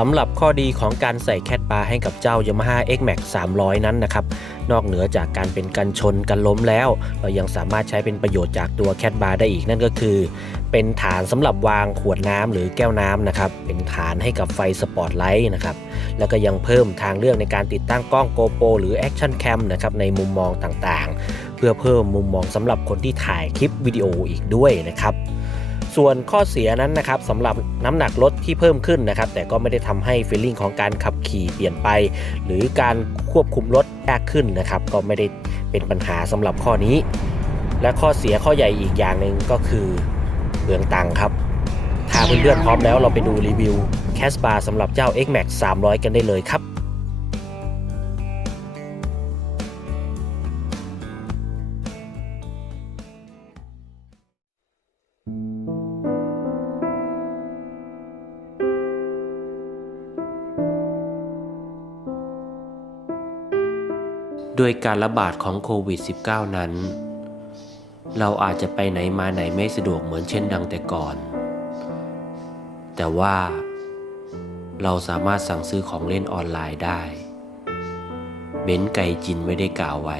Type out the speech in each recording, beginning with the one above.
สำหรับข้อดีของการใส่แคดบาร์ให้กับเจ้า Yamaha X Max 300 นั้นนะครับ นอกเหนือจากการเป็นกันชนกันล้มแล้ว เรายังสามารถใช้เป็นประโยชน์จากตัวแคดบาร์ได้อีกนั่นก็คือ เป็นฐานสำหรับวางขวดน้ำหรือแก้วน้ำนะครับ เป็นฐานให้กับไฟสปอตไลท์นะครับ แล้วก็ยังเพิ่มทางเลือกในการติดตั้งกล้อง GoPro หรือ Action Cam นะครับในมุมมองต่างๆ เพื่อเพิ่มมุมมองสำหรับคนที่ถ่ายคลิปวิดีโออีกด้วยนะครับ ส่วนข้อเสียนั้นนะครับสำหรับน้ำหนักรถที่เพิ่มขึ้นนะครับ แต่ก็ไม่ได้ทำให้ฟีลลิ่งของการขับขี่เปลี่ยนไป หรือการควบคุมรถยากขึ้นนะครับ ก็ไม่ได้เป็นปัญหาสำหรับข้อนี้ และข้อเสียข้อใหญ่อีกอย่างหนึ่งก็คือเปลืองตังค์ครับถ้าเพื่อนๆพร้อมแล้วเราไปดูรีวิวแคสบาร์สำหรับเจ้า X Max 300 กันได้เลยครับ ด้วยการระบาดของโควิด -19 นั้น เราอาจจะไปไหนมาไหนไม่สะดวกเหมือนเช่นดังแต่ก่อน แต่ว่าเราสามารถสั่งซื้อของเล่นออนไลน์ได้ เบ้นไก่จินไม่ได้กล่าวไว้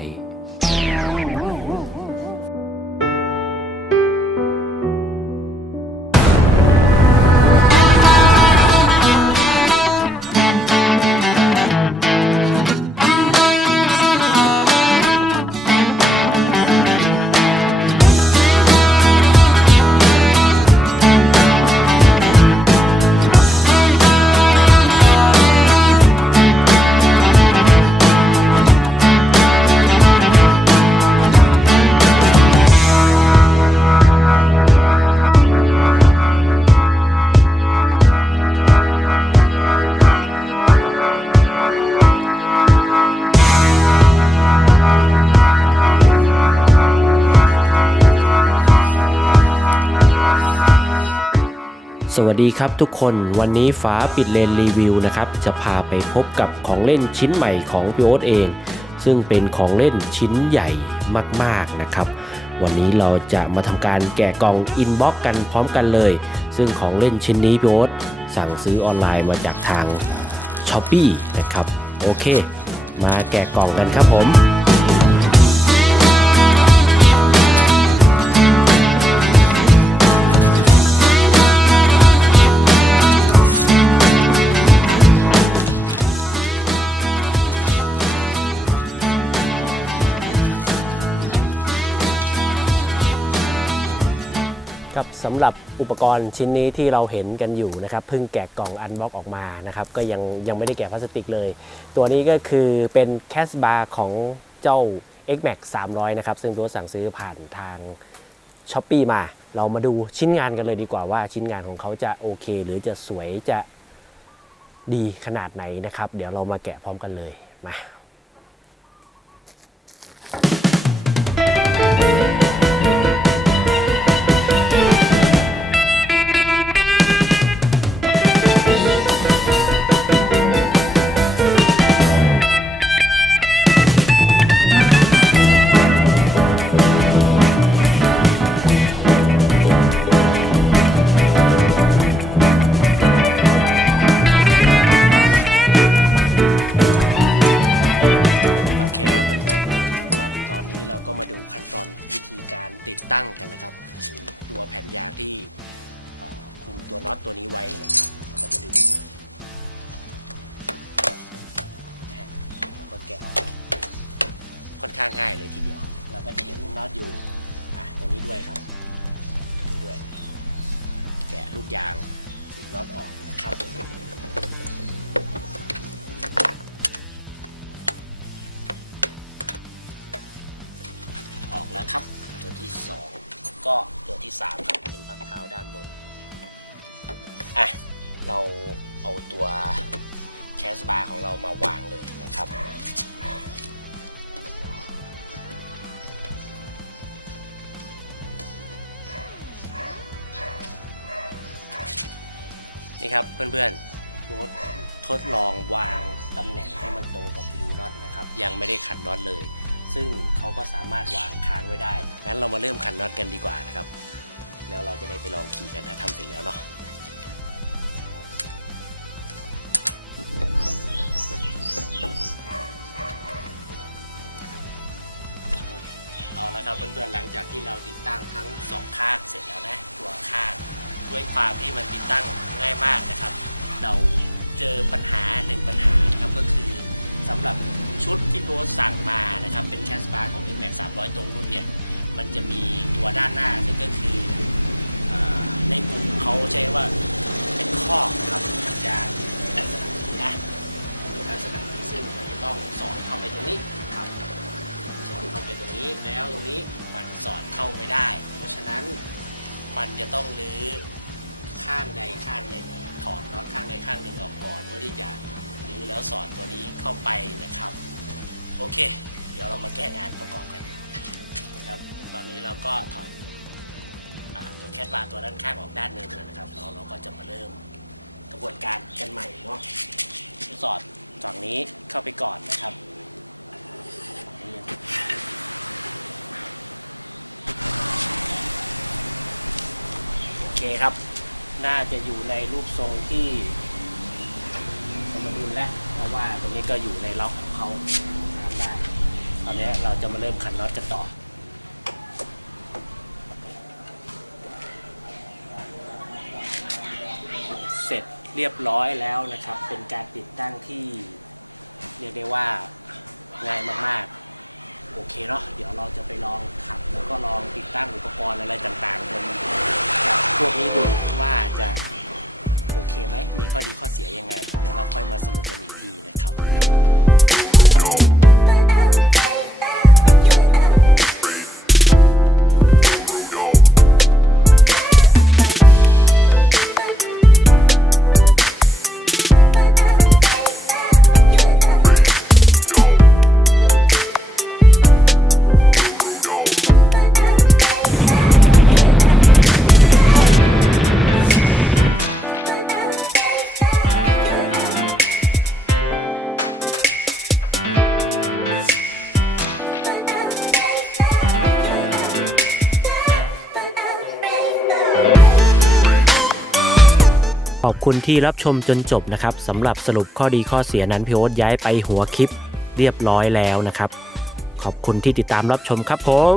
สวัสดีครับทุกคนวันนี้ฟ้าปิดเลนรีวิวนะครับ จะพาไปพบกับของเล่นชิ้นใหม่ของพี่โอ๊ตเอง ซึ่งเป็นของเล่นชิ้นใหญ่มากๆนะครับ วันนี้เราจะมาทำการแกะกล่องอินบ็อกกันพร้อมกันเลย ซึ่งของเล่นชิ้นนี้พี่โอ๊ตสั่งซื้อออนไลน์มาจากทาง s h อ p e e นะครับ โอเค มาแกะกล่องกันครับผม สำหรับอุปกรณ์ชิ้นนี้ที่เราเห็นกันอยู่นะครับเพิ่งแกะกล่องอันบ็อกออกมานะครับก็ยังยังไม่ได้แกะพลาสติกเลย ตัวนี้ก็คือเป็นแคสบาร์ของเจ้า X Max 300 นะครับ ซึ่งตัวสั่งซื้อผ่านทาง s h อ p e e มา เรามาดูชิ้นงานกันเลยดีกว่าว่าชิ้นงานของเขาจะโอเค หรือจะสวยจะดีขนาดไหนนะครับ เดี๋ยวเรามาแกะพร้อมกันเลยมา อบคุณที่รับชมจนจบนะครับสำหรับสรุปข้อดีข้อเสียนั้นพี่โอ๊ตย้ายไปหัวคลิปเรียบร้อยแล้วนะครับ ขอบคุณที่ติดตามรับชมครับผม